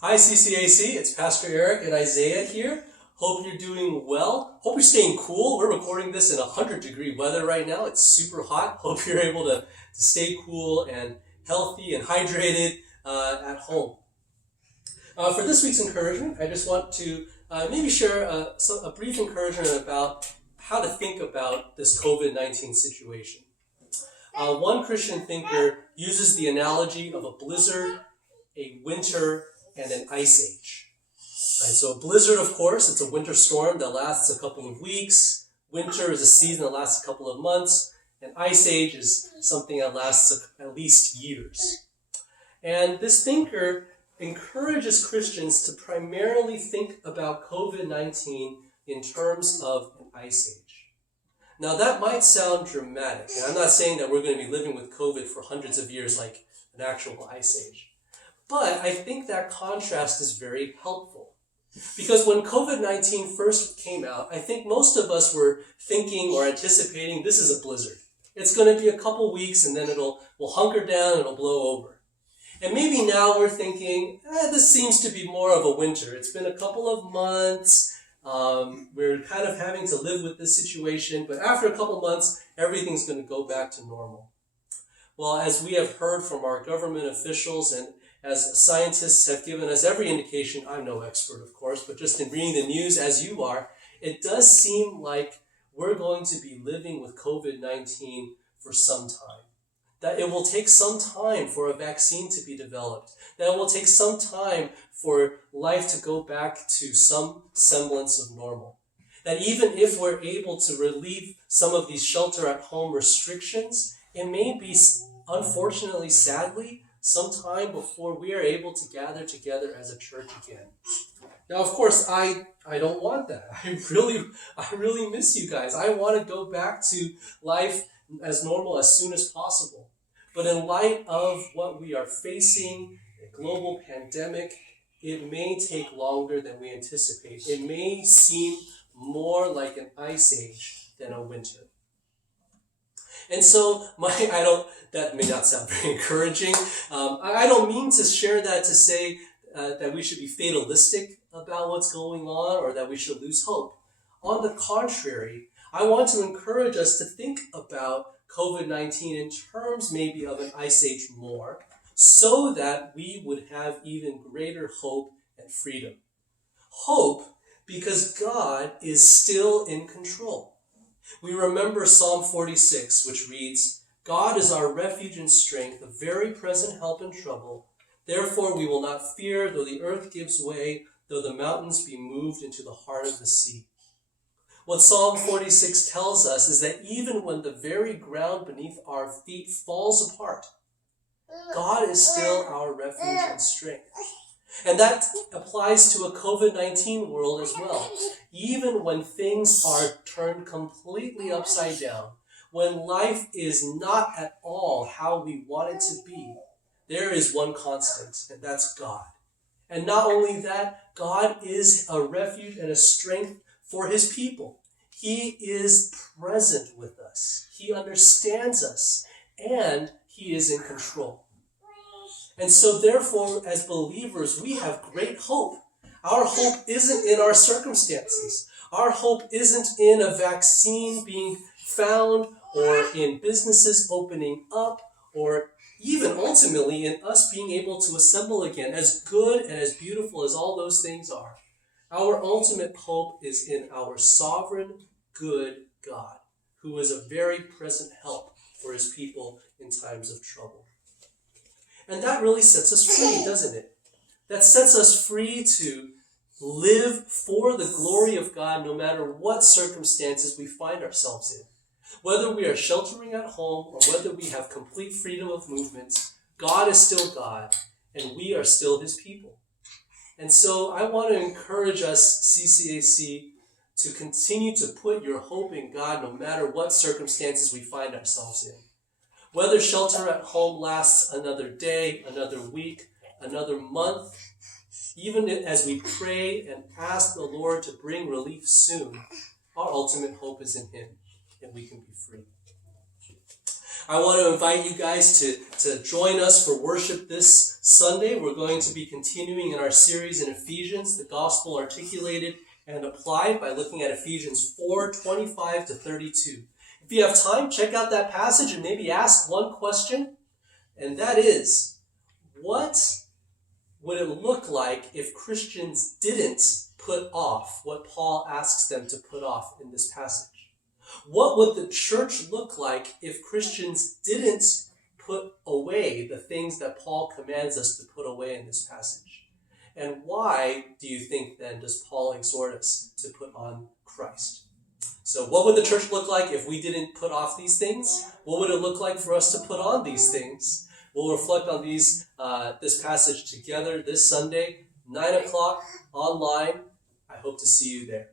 Hi CCAC, it's Pastor Erick and Isaiah here. Hope you're doing well. Hope you're staying cool. We're recording this in 100-degree weather right now. It's super hot. Hope you're able to stay cool and healthy and hydrated at home. For this week's encouragement, I just want to maybe share a brief encouragement about how to think about this COVID-19 situation. One Christian thinker uses the analogy of a blizzard, a winter, and an ice age. Right, so a blizzard, of course, it's a winter storm that lasts a couple of weeks. Winter is a season that lasts a couple of months. And ice age is something that lasts at least years. And this thinker encourages Christians to primarily think about COVID-19 in terms of an ice age. Now that might sound dramatic, and I'm not saying that we're going to be living with COVID for hundreds of years like an actual ice age. But I think that contrast is very helpful. Because when COVID-19 first came out, I think most of us were thinking or anticipating this is a blizzard. It's going to be a couple weeks and then we'll hunker down and it'll blow over. And maybe now we're thinking, this seems to be more of a winter. It's been a couple of months. We're kind of having to live with this situation. But after a couple months, everything's going to go back to normal. Well, as we have heard from our government officials and as scientists have given us every indication, I'm no expert, of course, but just in reading the news as you are, it does seem like we're going to be living with COVID-19 for some time. That it will take some time for a vaccine to be developed. That it will take some time for life to go back to some semblance of normal. That even if we're able to relieve some of these shelter-at-home restrictions, it may be, unfortunately, sadly, some time before we are able to gather together as a church again. Now, of course, I don't want that. I really miss you guys. I want to go back to life as normal as soon as possible. But in light of what we are facing, a global pandemic, it may take longer than we anticipate. It may seem more like an ice age than a winter. And so, that may not sound very encouraging. I don't mean to share that to say that we should be fatalistic about what's going on or that we should lose hope. On the contrary, I want to encourage us to think about COVID-19 in terms maybe of an ice age more, so that we would have even greater hope and freedom. Hope because God is still in control. We remember Psalm 46, which reads, God is our refuge and strength, a very present help in trouble. Therefore we will not fear, though the earth gives way, though the mountains be moved into the heart of the sea. What Psalm 46 tells us is that even when the very ground beneath our feet falls apart, God is still our refuge and strength. And that applies to a COVID-19 world as well. Even when things are turned completely upside down, when life is not at all how we want it to be, there is one constant, and that's God. And not only that, God is a refuge and a strength for his people. He is present with us. He understands us, and he is in control. And so therefore, as believers, we have great hope. Our hope isn't in our circumstances. Our hope isn't in a vaccine being found or in businesses opening up or even ultimately in us being able to assemble again, as good and as beautiful as all those things are. Our ultimate hope is in our sovereign, good God, who is a very present help for his people in times of trouble. And that really sets us free, doesn't it? That sets us free to live for the glory of God no matter what circumstances we find ourselves in. Whether we are sheltering at home or whether we have complete freedom of movement, God is still God and we are still his people. And so I want to encourage us, CCAC, to continue to put your hope in God no matter what circumstances we find ourselves in. Whether shelter at home lasts another day, another week, another month, even as we pray and ask the Lord to bring relief soon, our ultimate hope is in him, and we can be free. I want to invite you guys to join us for worship this Sunday. We're going to be continuing in our series in Ephesians, the gospel articulated and applied, by looking at Ephesians 4:25 to 32. If you have time, check out that passage and maybe ask one question, and that is, what would it look like if Christians didn't put off what Paul asks them to put off in this passage? What would the church look like if Christians didn't put away the things that Paul commands us to put away in this passage? And why do you think then does Paul exhort us to put on Christ? So what would the church look like if we didn't put off these things? What would it look like for us to put on these things? We'll reflect on this passage together this Sunday, 9 o'clock online. I hope to see you there.